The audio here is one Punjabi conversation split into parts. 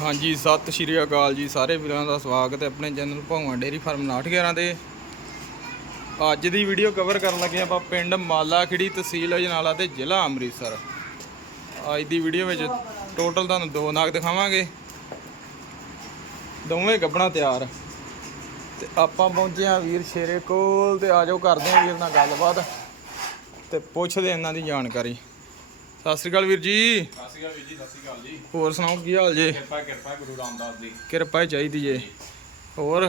ਹਾਂਜੀ, ਸਤਿ ਸ਼੍ਰੀ ਅਕਾਲ ਜੀ ਸਾਰੇ ਵੀਰਾਂ ਦਾ ਸਵਾਗਤ ਹੈ ਆਪਣੇ ਚੈਨਲ ਭੌਵਾਂ ਡੇਰੀ ਫਾਰਮ 911 ਤੇ। ਅੱਜ ਦੀ ਵੀਡੀਓ ਕਵਰ ਕਰਨ ਲੱਗੇ ਆਪਾਂ ਪਿੰਡ ਮਾਲਾਖੜੀ ਤਹਿਸੀਲ ਅਜਨਾਲਾ ਤੇ ਜ਼ਿਲ੍ਹਾ ਅੰਮ੍ਰਿਤਸਰ। ਅੱਜ ਦੀ ਵੀਡੀਓ ਵਿੱਚ ਟੋਟਲ ਤੁਹਾਨੂੰ ਦੋ ਨਾਗ ਦਿਖਾਵਾਂਗੇ। ਦੋਵੇਂ ਗੱਬਣਾ ਤਿਆਰ। ਤੇ ਆਪਾਂ ਪਹੁੰਚੇ ਆ ਵੀਰ ਸ਼ੇਰੇ ਕੋਲ ਤੇ ਆਜੋ ਕਰਦੇ ਆ ਵੀਰ ਨਾਲ ਗੱਲਬਾਤ ਤੇ ਪੁੱਛਦੇ ਇਹਨਾਂ ਦੀ ਜਾਣਕਾਰੀ। ਸਤਿ ਸ਼੍ਰੀ ਅਕਾਲ ਵੀਰ ਜੀ। ਸਤਿ ਸ਼੍ਰੀ ਅਕਾਲ ਵੀਰ ਜੀ ਸਤਿ ਸ਼੍ਰੀ ਅਕਾਲ ਜੀ। ਹੋਰ ਸੁਣਾਓ ਕੀ ਹਾਲ ਜੇ? ਕਿਰਪਾ ਕਿਰਪਾ ਗੁਰੂ ਰਾਮਦਾਸ ਦੀ ਕਿਰਪਾ ਹੀ ਚਾਹੀਦੀ ਜੇ। ਹੋਰ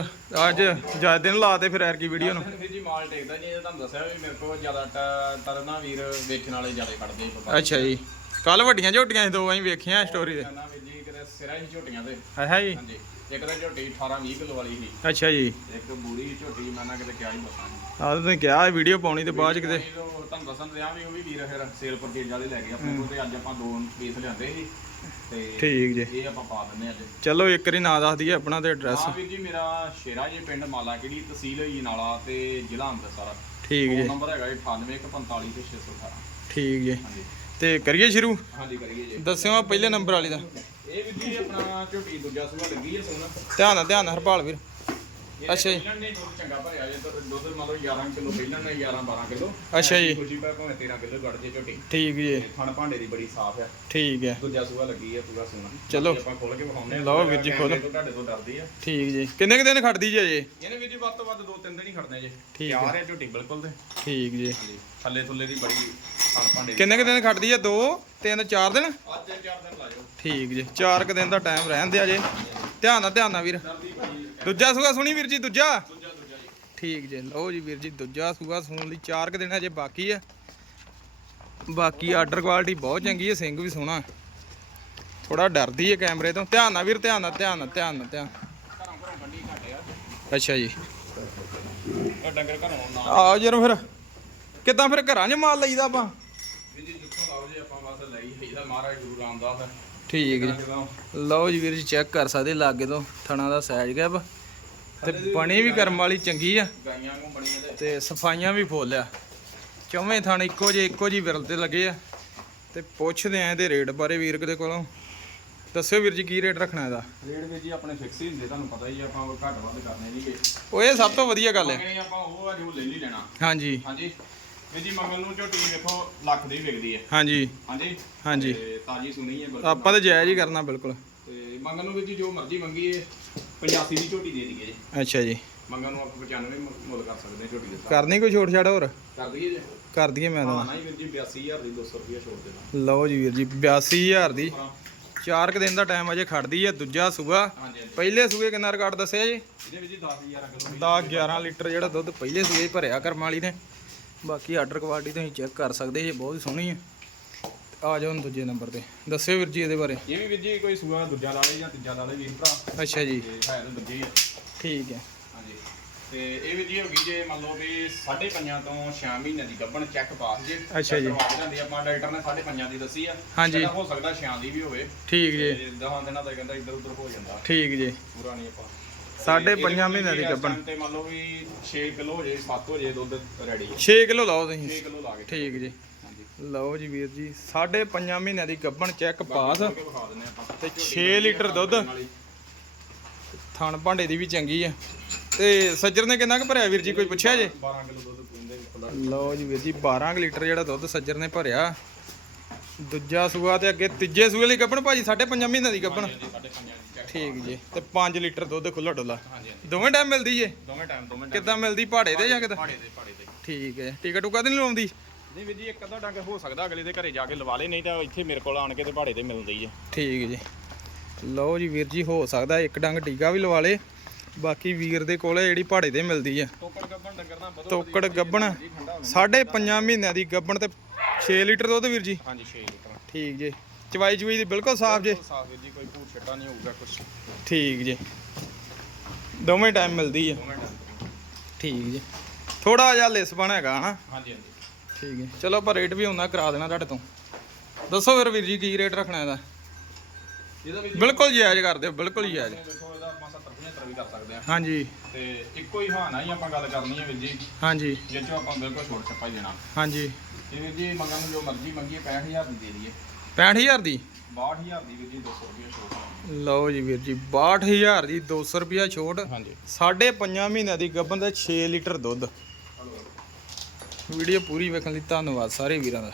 ਅੱਜ ਜ਼ਿਆਦਾ ਦਿਨ ਲਾਤੇ ਫਿਰ ਐਰ ਕੀ ਵੀਡੀਓ ਨੂੰ ਵੀਰ ਜੀ ਮਾਲ ਟੇਕਦਾ ਜੀ ਇਹ ਤੁਹਾਨੂੰ ਦੱਸਿਆ ਵੀ ਮੇਰੇ ਕੋਲ ਜ਼ਿਆਦਾ ਤਰਨਾ ਵੀਰ ਵੇਖਣ ਵਾਲੇ ਜ਼ਿਆਦਾ ਪਤਾ ਅੱਛਾ ਜੀ। ਕੱਲ ਵੱਡੀਆਂ ਝੋਟੀਆਂ ਸੀ ਦੋ ਅਸੀਂ ਵੇਖੀਆਂ ਸਟੋਰੀ ਨਾ ਵੀਰ ਜੀ ਕਿਤੇ ਸਿਰਾਂ ਹੀ ਝੋਟੀਆਂ ਤੇ। ਹੈ ਜੀ। ਹਾਂਜੀ। ਇੱਕ ਤਾਂ ਝੋਟੀ 18 20 ਕਿਲੋ ਵਾਲੀ ਸੀ। ਅੱਛਾ ਜੀ। ਇੱਕ ਬੂਰੀ ਝੋਟੀ ਮੈਂ ਨਾ ਕਿਤੇ ਕਿਹਾ ਹੀ ਦੱਸਾਂ ਆਹ ਤੁਸੀਂ ਕਿਹਾ ਵੀਡੀਓ ਪਾਉਣੀ ਤੇ ਬਾਅਦ ਚ ਕਿਤੇ। ਇਹ ਤਾਂ ਤੁਹਾਨੂੰ ਦੱਸਣ ਦਿਆਂ ਵੀ ਉਹ ਵੀ ਵੀਰ ਫਿਰ ਸੇਲ ਪਰਚੇਜ ਵਾਲੇ ਲੈ ਗਏ ਆਪਣੇ ਕੋਲ ਤੇ ਅੱਜ ਆਪਾਂ ਦੋ ਪੀਸ ਲਿਆਂਦੇ ਸੀ। ਤੇ ਠੀਕ ਜੇ। ਇਹ ਆਪਾਂ ਪਾ ਦਿੰਨੇ ਅੱਜ। ਚਲੋ ਇੱਕ ਵਾਰੀ ਨਾਂ ਦੱਸ ਦਈਏ ਆਪਣਾ ਤੇ ਐਡਰੈਸ ਹਾਂ ਵੀਰ ਜੀ ਮੇਰਾ ਸ਼ੇਰਾ ਜੀ ਪਿੰਡ ਮਾਲਾ ਕਿਹੜੀ ਤਹਿਸੀਲ ਹੋਈ ਨਾਲਾ ਤੇ ਜ਼ਿਲ੍ਹਾ ਅੰਮ੍ਰਿਤਸਰ। ਠੀਕ ਜੇ। ਨੰਬਰ ਹੈਗਾ ਜੀ 9845 ਤੇ 618 ਠੀਕ ਜੇ। ਹਾਂਜੀ। ਤੇ ਕਰੀਏ ਸ਼ੁਰੂ? ਹਾਂਜੀ ਕਰੀਏ ਜੀ। ਦੱਸਿਓ ਆ ਪਹਿਲੇ ਨੰਬਰ ਵਾਲੀ ਦਾ। ਇਹ ਵੀ ਜੀ ਆਪਣਾ ਝੋਟੀ ਦੂਜਾ ਸੂਆ ਲੱਗੀ ਹੈ ਸੋਨਾ। ਧਿਆਨ ਨਾਲ ਧਿਆਨ ਨਾਲ ਹਰਪਾਲ ਵੀਰ। ਅੱਛਾ ਜੀ। ਪਹਿਲਾਂ ਨੇ ਦੁੱਧ ਚੰਗਾ ਭਰਿਆ ਜੇ ਤਾਂ ਦੁੱਧ ਮੰਨ ਲਓ 11 ਕਿਲੋ ਪਹਿਲਾਂ ਨੇ 11 12 ਕਿਲੋ। ਅੱਛਾ ਜੀ। ਦੂਜੀ ਪਾ ਭਾਵੇਂ 13 ਕਿਲੋ ਕੱਢ ਜੇ ਝੋਟੀ। ਠੀਕ ਜੇ। ਤੇ ਥਣ ਭਾਂਡੇ ਦੀ ਬੜੀ ਸਾਫ਼ ਹੈ ਠੀਕ ਹੈ। ਦੂਜਾ ਸੂਆ ਲੱਗੀ ਹੈ ਪੂਰਾ ਸੋਨਾ। ਚਲੋ। ਆਪਾਂ ਖੋਲ ਕੇ ਵਿਖਾਉਂਦੇ ਹਾਂ। ਲਓ ਵੀਰ ਜੀ, ਖੋਲੋ। ਤੋਂ ਤੁਹਾਡੇ ਤੋਂ ਡਰਦੀ ਆ। ਠੀਕ ਜੀ। ਕਿੰਨੇ ਕੁ ਦਿਨ ਖੜਦੀ ਜੇ ਅਜੇ? ਇਹਨੇ ਵੀਰ ਜੀ ਵੱਧ ਤੋਂ ਵੱਧ ਦੋ ਤਿੰਨ ਦਿਨ ਹੀ ਖੜਨੇ ਜੇ। ਠੀਕ ਹੈ। ਝੋਟੀ ਬਿਲਕੁਲ ਤੇ। ਠੀਕ ਜੀ। ਥੱਲੇ ਥੁੱਲੇ ਦੀ ਬੜੀ ਭਾਂਡੇ ਕਿੰਨੇ ਕੁ ਦਿਨ ਖੜਦੀ ਹੈ ਦੋ ਤਿੰਨ ਚਾਰ ਦਿਨ? ਅੱਜ ਠੀਕ ਜੀ ਚਾਰ ਕੁ ਦਿਨ ਦਾ ਟਾਈਮ ਰਹਿਣ ਦਿਆ ਜੇ ਧਿਆਨ ਨਾਲ ਧਿਆਨ ਨਾਲ ਵੀਰ। ਦੂਜਾ ਸੂਆ ਸੁਣੀ ਵੀਰ ਜੀ ਦੂਜਾ? ਦੂਜਾ ਦੂਜਾ ਜੀ। ਠੀਕ ਜੀ ਲਓ ਜੀ ਵੀਰ ਜੀ ਦੂਜਾ ਸੂਆ ਸੁਣਨ ਲਈ। ਚਾਰ ਕੁ ਦਿਨ ਅਜੇ ਬਾਕੀ ਆ। ਬਾਕੀ ਆਰਡਰ ਕੁਆਲਿਟੀ ਬਹੁਤ ਚੰਗੀ ਹੈ ਸਿੰਘ ਵੀ ਸੋਹਣਾ। ਥੋੜਾ ਡਰਦੀ ਹੈ ਕੈਮਰੇ ਤੋਂ। ਧਿਆਨ ਨਾਲ ਵੀਰ ਧਿਆਨ ਨਾਲ ਧਿਆਨ ਨਾਲ ਧਿਆਨ ਨਾਲ ਧਿਆਨ ਆ। ਅੱਛਾ ਜੀ। ਡੰਗਰ ਘਰੋਂ ਨਾ ਆ ਫਿਰ। ਕਿੱਦਾਂ ਫਿਰ ਘਰਾਂ 'ਚ ਮਾਲ ਲਈਦਾ ਆਪਾਂ ਵੀ ਜੀ ਜਿੱਥੋਂ ਲਾਓ ਜੀ ਆਪਾਂ ਬਸ ਲਈ ਲਈਦਾ ਮਹਾਰਾਜ ਗੁਰੂ ਰਾਮਦਾਸ ਠੀਕ ਜੀ। ਜਦੋਂ ਲਓ ਜੀ ਵੀਰ ਜੀ ਚੈੱਕ ਕਰ ਸਕਦੇ ਲਾਗੇ ਤੋਂ ਥਣਾ ਦਾ ਸਾਈਜ਼ ਗੈਪ ਤੇ ਬਣੀ ਵੀ ਕਰਮ ਵਾਲੀ ਚੰਗੀ ਆ। ਤੇ ਸਫਾਈਆਂ ਵੀ ਫੁੱਲ ਆ। ਚੌਵੇਂ ਥਣ ਇੱਕੋ ਜੇ ਇੱਕੋ ਜੀ ਵਿਰਲ ਤੇ ਲੱਗੇ ਆ। ਤੇ ਪੁੱਛਦੇ ਆਂ ਇਹਦੇ ਰੇਟ ਬਾਰੇ ਵੀਰ ਦੇ ਕੋਲੋਂ। ਦੱਸਿਓ ਵੀਰ ਜੀ ਕੀ ਰੇਟ ਰੱਖਣਾ ਇਹਦਾ? ਰੇਟ ਵੀ ਜੀ ਆਪਣੇ ਫਿਕਸ ਹੀ ਹੁੰਦੇ ਤੁਹਾਨੂੰ ਪਤਾ ਹੀ ਆ, ਆਪਾਂ ਘੱਟ ਵੱਧ ਕਰਨੇ ਨਹੀਂਗੇ। ਉਹ ਇਹ ਸਭ ਤੋਂ ਵਧੀਆ ਗੱਲ ਹੈ ਮੰਗਣੇ ਆਪਾਂ ਉਹ ਆ ਜੋ ਲੈ ਲਈ ਲੈਣਾ। ਹਾਂਜੀ। ਹਾਂਜੀ। ਵੀ ਜੀ ਮੰਗਣ ਨੂੰ ਝੋਟੀ ਵੇਖੋ ਲੱਖ ਦੀ ਵਿਕਦੀ ਹੈ। ਹਾਂਜੀ। ਹਾਂਜੀ? ਹਾਂਜੀ। ਤੇ ਤਾਜੀ ਸੁਣੀ ਹੈ ਬਿਲਕੁਲ। ਆਪਾਂ ਤਾਂ ਜਾਇਜ਼ ਹੀ ਕਰਨਾ ਬਿਲਕੁਲ। ਤੇ ਮੰਗਣ ਨੂੰ ਵੀ ਜੀ ਜੋ ਮਰਜ਼ੀ ਮੰਗੀਏ 85 ਦੀ ਝੋਟੀ ਦੇ ਦਈਏ ਜੀ। ਅੱਛਾ ਜੀ। ਮੰਗਣ ਨੂੰ ਆਪਾਂ 95 ਮੁ- ਮੁੱਲ ਕਰ ਸਕਦੇ ਹਾਂ ਝੋਟੀ ਦੇ ਸਾਥ ਕਰਨੀ ਕੋਈ ਛੋਟ ਛਾੜ ਹੋਰ? ਕਰ ਦਈਏ ਜੀ। ਕਰ ਦਈਏ ਮੈਂ ਹਾਂ ਤਾਂ। ਨਾ ਹੀ ਵੀਰ ਜੀ 82000 ਦੀ 200 ਰੁਪਏ ਛੋੜ ਦੇਣਾ ਲਓ ਜੀ ਵੀਰ ਜੀ 82000 ਦੀ। ਚਾਰ ਕੁ ਦਿਨ ਦਾ ਟਾਈਮ ਅਜੇ ਖੜਦੀ ਹੈ ਦੂਜਾ ਸੂਆ। ਹਾਂਜੀ ਹਾਂਜੀ। ਪਹਿਲੇ ਸੂਏ ਕਿੰਨਾ ਰਿਕਾਰਡ ਦੱਸਿਆ ਜੀ? ਇਹਦੇ ਵਿੱਚ ਜੀ 10000 ਕਿਲੋ 10 11 ਲੀਟਰ ਜਿਹੜਾ ਦੁੱਧ ਪਹਿਲੇ ਸੂਏ 'ਚ ਭਰਿਆ ਕਰਮ ਵਾਲੀ ਨੇ। ਬਾਕੀ ਆਰਡਰ ਕੁਆਲਿਟੀ ਤੁਸੀਂ ਚੈੱਕ ਕਰ ਸਕਦੇ ਜੀ ਬਹੁਤ ਸੋਹਣੀ ਹੈ। ਆ ਜਾਓ ਹੁਣ ਦੂਜੇ ਨੰਬਰ ਤੇ। ਦੱਸਿਓ ਵੀਰ ਜੀ ਇਹਦੇ ਬਾਰੇ। ਇਹ ਵੀ ਵੀਰ ਜੀ ਕੋਈ ਸੂਆ ਦੂਜਾ ਲਾ ਲੇ ਜਾਂ ਤੀਜਾ ਲਾ ਲੇ ਵੀਰ ਭਰਾ। ਅੱਛਾ ਜੀ। ਤੇ ਹੈ ਤਾਂ ਦੂਜੇ ਹੀ ਆ। ਠੀਕ ਹੈ। ਹਾਂਜੀ। ਤੇ ਇਹ ਵੀ ਜੀ ਹੋ ਗਈ ਜੇ ਮੰਨ ਲਓ ਵੀ 5.5 ਤੋਂ 6 ਮਹੀਨੇ ਦੀ ਗੱਭਣ ਚੈੱਕ ਪਾਸ ਜੇ। ਅੱਛਾ ਜੀ। ਲਿਆਂਦੀ ਆਪਾਂ ਡਾਕਟਰ ਨੇ 5.5 ਦੀ ਦੱਸੀ ਆ। ਹਾਂਜੀ। ਹੋ ਸਕਦਾ 6 ਦੀ ਵੀ ਹੋਵੇ। ਠੀਕ ਜੀ। ਤੇ 10 ਦਿਨਾਂ ਦਾ ਕਹਿੰਦਾ ਇੱਧਰ ਉੱਧਰ ਹੋ ਜਾਂਦਾ। ਠੀਕ ਜੀ। ਪੂਰਾ ਨਹੀਂ ਆਪਾਂ। ਸਾਢੇ ਪੰਜਾਂ ਮਹੀਨਿਆਂ ਦੀ ਗੱਭਣ। ਤੇ ਮੰਨ ਲਓ ਵੀ 6 ਕਿਲੋ ਹੋ ਜੇ 7 ਹੋ ਜੇ ਦੁੱਧ ਰੈਡੀ 6 ਕਿਲੋ ਲਾਓ 6 ਤੁਸੀਂ ਕਿਲੋ ਲਾ ਕੇ ਠੀਕ ਜੀ। ਲਓ ਜੀ ਵੀਰ ਜੀ ਸਾਢੇ ਪੰਜਾਂ ਮਹੀਨਿਆਂ ਦੀ ਗੱਬਣ ਚੈੱਕ ਪਾਸ ਤੇ 6 ਲੀਟਰ ਦੁੱਧ। ਥਣ ਭਾਂਡੇ ਦੀ ਵੀ ਚੰਗੀ ਆ। ਤੇ ਸੱਜਰ ਨੇ ਕਿੰਨਾ ਕੁ ਭਰਿਆ ਵੀਰ ਜੀ? ਕੋਈ ਪੁੱਛਿਆ ਜੇ? 12 ਕਿਲੋ ਦੁੱਧ ਪੀਂਦੇ ਲਓ ਜੀ ਵੀਰ ਜੀ 12 ਕੁ ਲੀਟਰ ਜਿਹੜਾ ਦੁੱਧ ਸੱਜਰ ਨੇ ਭਰਿਆ। ਦੂਜਾ ਸੂਆ ਤੇ ਅੱਗੇ ਤੀਜੇ ਸੂਏ ਲਈ ਗੱਬਣ ਭਾਜੀ ਸਾਢੇ ਪੰਜਾਂ ਮਹੀਨਿਆਂ ਦੀ 5.5 ਚੈੱਕ ਠੀਕ ਜੀ। ਤੇ 5 ਲੀਟਰ ਦੁੱਧ ਖੁੱਲਾ ਡੁੱਲਾ ਹਾਂਜੀ ਹਾਂਜੀ। ਦੋਵੇਂ ਟਾਈਮ ਮਿਲਦੀ ਜੇ? ਦੋਵੇਂ ਟਾਈਮ ਦੋਵੇਂ time ਕਿੱਦਾਂ ਮਿਲਦੀ? ਪਹਾੜੇ ਤੇ ਜਾਂ ਕਿੱਦਾਂ? ਦੇ ਦੇ ਠੀਕ ਹੈ। ਟਿਕਟ ਟੁਕਾ ਤੇ ਨਹੀਂ ਲਾਉਂਦੀ ਨਹੀਂ ਵੀਰ ਜੀ ਇੱਕ ਅੱਧਾ ਡੰਗ ਹੋ ਸਕਦਾ ਅਗਲੇ ਦੇ ਘਰੇ ਜਾ ਕੇ ਲਵਾ ਲੇ ਨਹੀਂ ਤਾਂ ਇੱਥੇ ਮੇਰੇ ਕੋਲ ਆਣ ਕੇ ਤੇ ਪਹਾੜੇ ਤੇ ਮਿਲਦੇ ਹੀ ਠੀਕ ਜੀ। ਲਓ ਜੀ ਵੀਰ ਜੀ ਹੋ ਸਕਦਾ ਇੱਕ ਡੰਗ ਟੀਕਾ ਵੀ ਲਵਾ ਲੇ। ਬਾਕੀ ਵੀਰ ਦੇ ਕੋਲੇ ਜਿਹੜੀ ਪਹਾੜੇ ਤੇ ਮਿਲਦੀ ਆ। ਟੋਕੜ ਗੱਬਣ ਡੰਗਰ ਨਾਲ ਬਦੋ ਤੋਕੜ ਗੱਬਣ ਹੋ ਸਾਢੇ ਪੰਜਾਂ ਮਹੀਨਿਆਂ ਦੀ ਗੱਬਣ ਤੇ 6 ਲੀਟਰ ਦੁੱਧ ਵੀਰ ਜੀ। ਹਾਂਜੀ 6 ਲੀਟਰ। ਠੀਕ ਜੀ। ਚਵਾਈ ਚਵਾਈ ਦੀ ਬਿਲਕੁਲ ਸਾਫ਼ ਜੇ। ਸਾਫ਼ ਜੀ ਕੋਈ ਭੂਤ ਛੱਟਾ ਨਹੀਂ ਹੋਊਗਾ ਕੁਝ ਠੀਕ ਜੀ। ਦੋਵੇਂ ਟਾਈਮ ਮਿਲਦੀ ਆ। ਠੀਕ ਜੀ। ਥੋੜਾ ਜਿਹਾ ਲਿਸਬਣ ਹੈਗਾ ਹਨਾ? ਹਾਂਜੀ ਹਾਂਜੀ। ਠੀਕ ਹੈ ਚਲੋ ਆਪਾਂ ਰੇਟ ਵੀ ਹੁੰਦਾ ਕਰਾ ਦੇਣਾ ਤੁਹਾਡੇ ਤੋਂ। ਦੱਸੋ ਫਿਰ ਵੀਰ ਜੀ ਕੀ ਰੇਟ ਰੱਖਣਾ ਇਹਦਾ? ਇਹਦਾ ਵੀ ਬਿਲਕੁਲ ਜਾਇਜ਼ ਕਰ ਦਿਓ ਬਿਲਕੁਲ ਜਾਇਜ਼। ਦੇਖੋ ਇਹਦਾ ਆਪਾਂ 70 75 ਵੀ ਕਰ ਸਕਦੇ ਆ। ਹਾਂਜੀ। ਤੇ ਇੱਕੋ ਹੀ ਹਾਨਾ ਹੀ ਆਪਾਂ ਗੱਲ ਕਰਨੀ ਹੈ ਵੀਰ ਜੀ। ਹਾਂਜੀ। ਜਿਹ ਚੋਂ ਆਪਾਂ ਬਿਲਕੁਲ ਛੋਟ ਛੱਪਾ ਹੀ ਦੇਣਾ। ਹਾਂਜੀ। ਇਹ ਵੀਰ ਜੀ ਮੰਗਣ ਨੂੰ ਜੋ ਮਰਜ਼ੀ ਮੰਗੀਏ 65000 ਦੀ ਦੇ ਦਈਏ। 65000 ਦੀ? 62000 ਦੀ ਵੀਰ ਜੀ 200 ਰੁਪਏ ਛੋਟ ਲਓ ਜੀ ਵੀਰ ਜੀ 62000 ਦੀ 200 ਰੁਪਿਆ ਛੋਟ। ਹਾਂਜੀ। ਸਾਢੇ ਪੰਜਾਂ ਮਹੀਨਿਆਂ ਦੀ ਗੱਭਣ ਦਾ 6 ਲੀਟਰ ਦੁੱਧ। ਵੀਡੀਓ ਪੂਰੀ ਵੇਖਣ ਲਈ ਧੰਨਵਾਦ ਸਾਰੇ ਵੀਰਾਂ ਦਾ।